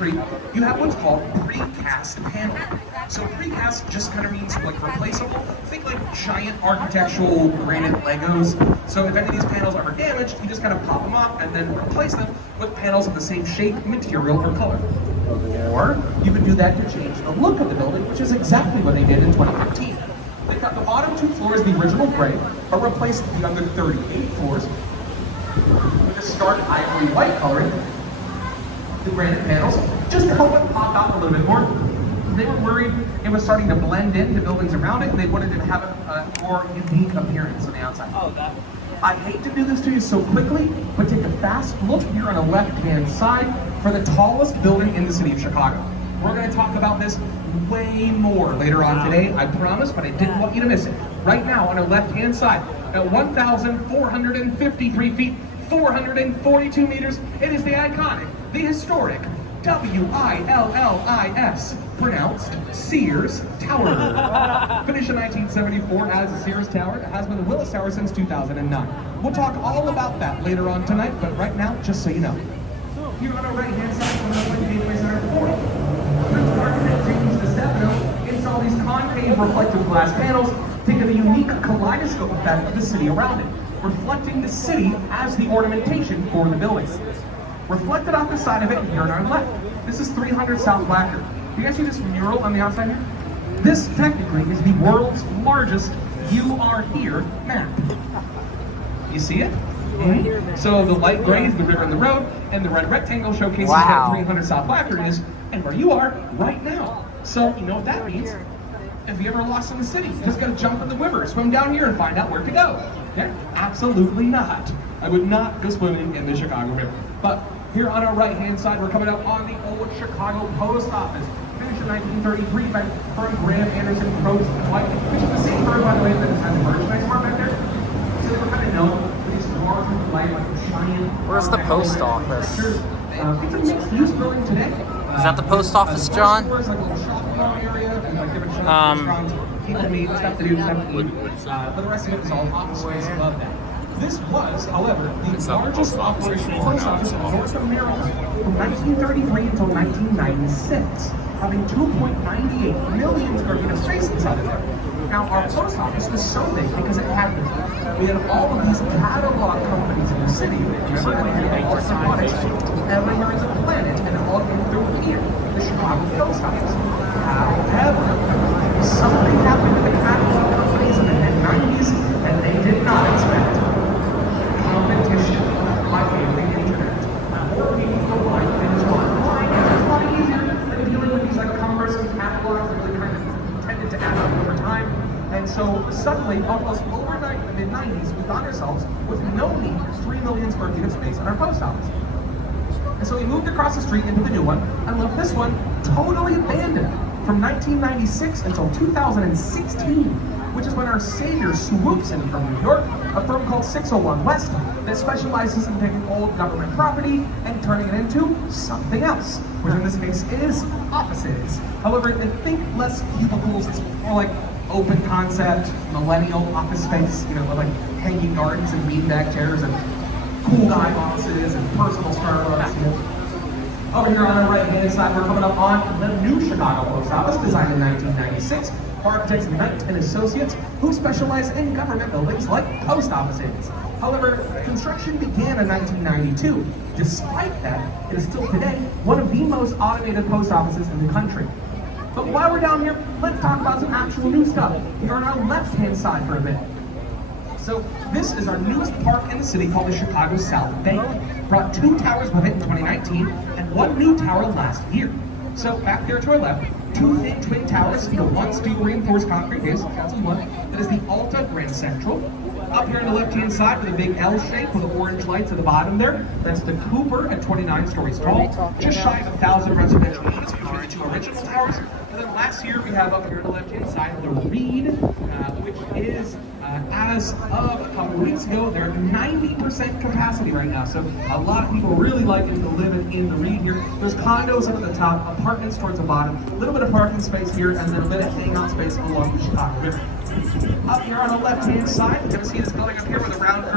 1933, you have what's called precast panel. So precast just kind of means like replaceable. Think like giant architectural granite Legos. So if any of these panels are damaged, you just kind of pop them off and then replace them with panels of the same shape, material, or color. Or you can do that to change the look of the building, which is exactly what they did in 2015. They cut the bottom 2 floors the original gray, but replaced the other 38 floors with a stark ivory white coloring, the granite panels, just to help it pop out a little bit more. They were worried it was starting to blend into buildings around it, and they wanted to have a more unique appearance on the outside. Oh, that. I hate to do this to you so quickly, but take a fast look here on the left-hand side for the tallest building in the city of Chicago. We're going to talk about this way more later on today, I promise, but I didn't want you to miss it. Right now, on the left-hand side, at 1,453 feet, 442 meters, it is the iconic, the historic, W-I-L-L-I-S, pronounced Sears Tower. Finished in 1974 as the Sears Tower. It has been the Willis Tower since 2009. We'll talk all about that later on tonight, but right now, just so you know. Here on our right-hand side, we're going to Gateway Center 4. Architect James DeStefano installed these concave reflective glass panels to give a unique kaleidoscope effect of the city around it, reflecting the city as the ornamentation for the building. Reflected off the side of it here on our left. This is 300 South Blacker. You guys see this mural on the outside here? This technically is the world's largest "You Are Here" map. You see it? Mm-hmm. So the light gray is the river and the road, and the red rectangle showcases where 300 South Blacker is and where you are right now. So you know what that means. If you ever lost in the city, you just gotta jump in the river, swim down here, and find out where to go. Yeah? Absolutely not. I would not go swimming in the Chicago River. But here on our right-hand side, we're coming up on the old Chicago Post Office. Finished in 1933 by firm Graham Anderson Probst & White, which is the same firm, by the way, that has the merchandise part back there. So we're kind of known for these large, like giant. Where's the post office? It's a mixed-use building today. Is that the post office, John? Like a little shopping mall area and like different restaurants, people meet, stuff to do, stuff to eat. But the rest of it is all office space above that. This was, however, the largest operational post office in North America from 1933 until 1996, having 2.98 million square feet of space inside of there. Now, our post office was so big because it had we had all of these catalog companies in the city. Remember, we had all the products everywhere in the planet, and it all came through here, the Chicago Post Office. However, something happened with the catalog companies in the mid-90s, and they did not expect competition by the internet. More people go like things online, and it's a lot easier than dealing with these like cumbersome catalogs that really kind of tended to add up over time. And so suddenly, almost overnight in the mid-90s, we found ourselves with no need for 3 million square feet of space in our post office. And so we moved across the street into the new one and left this one totally abandoned from 1996 until 2016, which is when our savior swoops in from New York, a firm called 601 West that specializes in taking old government property and turning it into something else, which in this case is offices. However, think less cubicles, it's more like open concept, millennial office space, you know, with like hanging gardens and beanbag chairs and cool guy offices and personal Starbucks. Over here on the right-hand side, we're coming up on the new Chicago Post Office, designed in 1996. Architects Knight and Associates, who specialize in government buildings like post offices. However, construction began in 1992. Despite that, it is still today one of the most automated post offices in the country. But while we're down here, let's talk about some actual new stuff. Here on our left-hand side for a bit. So this is our newest park in the city called the Chicago South Bank. Brought 2 towers with it in 2019 and 1 new tower last year. So back there to our left, 2 thin twin towers, the 1 steel reinforced concrete base, that's the one. That is the Alta Grand Central. Up here on the left-hand side with a big L shape with the orange lights at the bottom there, that's the Cooper at 29 stories tall. Just shy of 1,000 residential units between the 2 original towers. And then last year we have up here on the left-hand side the Reed, which is, as of a couple weeks ago, they're at 90% capacity right now. So a lot of people really like it to live in the Reed here. There's condos up at the top, apartments towards the bottom, a little bit of parking space here, and then a bit of hangout space along the Chicago River. Up here on the left-hand side, you're going to see this building up here with a round curve.